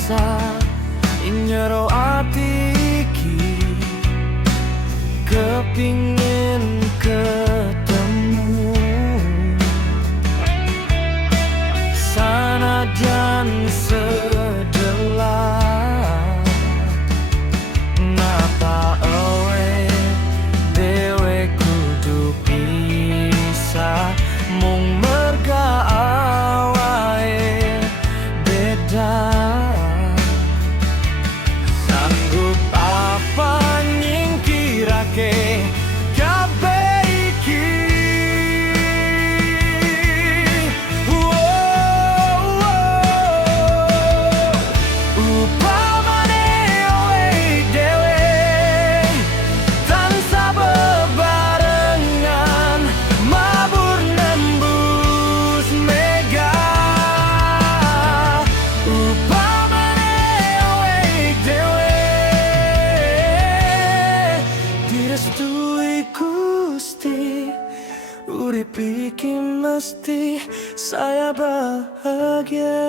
rasa nyero ati iki kepingin ketemu sanajan sedelah napa awe dewe kudu pisah mung merga awae beda. Sanggup apa nyingkirake kabeh iki? Upamane owe dewe tanpa bebarengan mabur nembus mega. Upamane owe dewe direstui Gusti, urip iki mesti saya bahagia.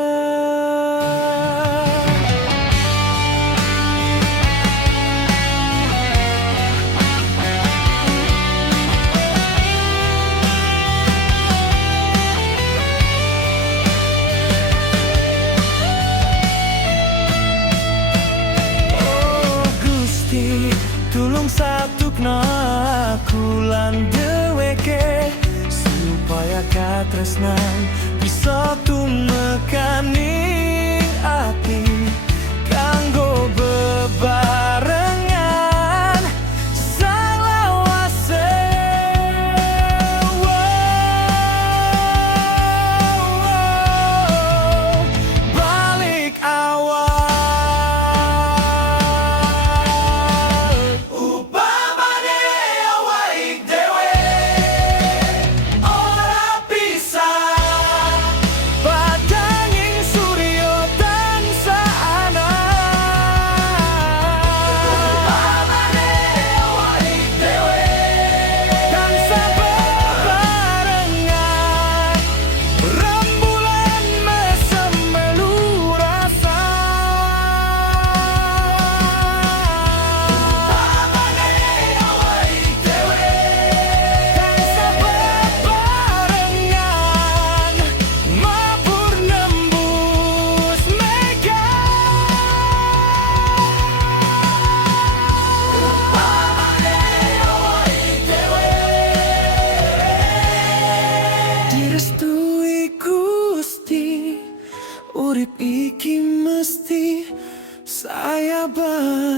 Oh Gusti, tulung satukna aku lan dheweke supaya katresnan bisa tumekaning ati kanggo bebarengan salawase. Balik awal upamane awake dewe ora pisah padanging surya tansah ana. Upamane awake dewe tansah bebarengan rembulan mesem melu rasa. Upamane awake dewe tansah bebarengan mabur nembus mega. Upamane awake dewe direstui Gusti, urip iki mesti saya bahagia.